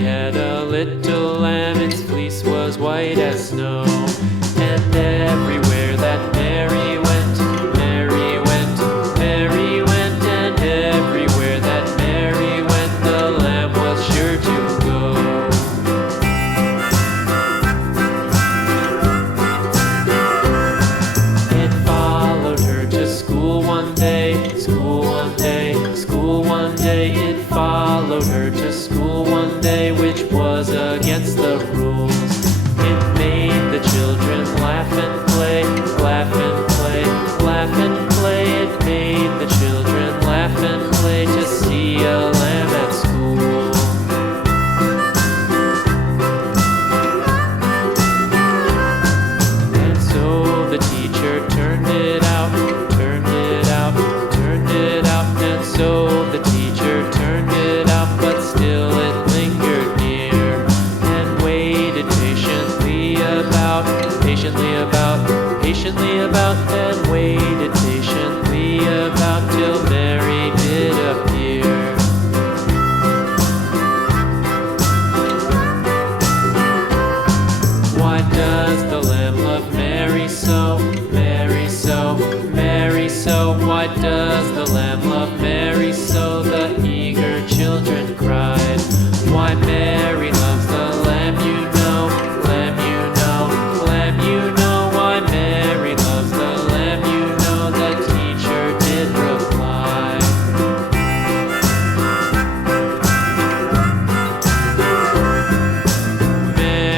had a little lamb, its fleece was white as snow. And everywhere that Mary went, Mary went, Mary went, and everywhere that Mary went, the lamb was sure to go. It followed her to school one day, school one day, school one day. It followed her to school one day, which was against the rules.